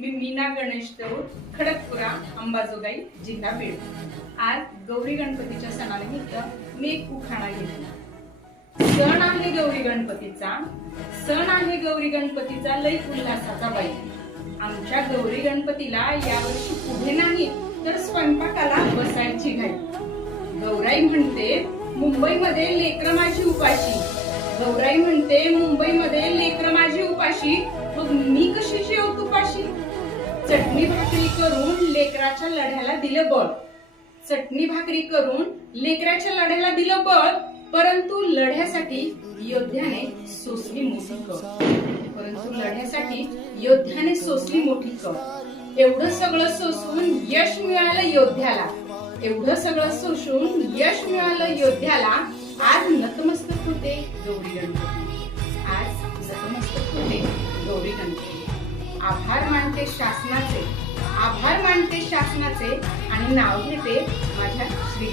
मी मीना गणेश चौड खडकपुरा अंबाजोगाई जिल्हा बीड. आज गौरी गणपतीच्या सणानिमित्त मी एक उखाणा घेतला सण आहे गौरी गणपतीचा. सण आहे गौरी गणपतीचा लई उल्हासाचा बाई. आमच्या गौरी गणपतीला यावर्षी पुढे नाही तर स्वयंपाकाला बसायची घाई. गौराई म्हणते मुंबईमध्ये लेकर माझी उपाशी. गौराई म्हणते मुंबईमध्ये लेकर माझी उपाशी. मग मी कशी जेव? चटणी भाकरी करून लेकराच्या लढ्याला दिलं बळ. चटणी भाकरी करून लेकराच्या लढ्याला दिलं बळ परंतु लढ्यासाठी योद्ध्याने सोसली मोठी कळ परंतु लढ्यासाठी योद्ध्याने सोसली मोठी कळ एवढं सगळं सोसून यश मिळालं योद्ध्याला. एवढं सगळं सोसून यश मिळालं योद्ध्याला. आज नतमस्तक होते गौरी गणपती. आज नतमस्तक होते गौरी गणपती. आभार मानते शासनाचे. आभार मानते शासनाचे आणि नाव घेते माझ्या श्री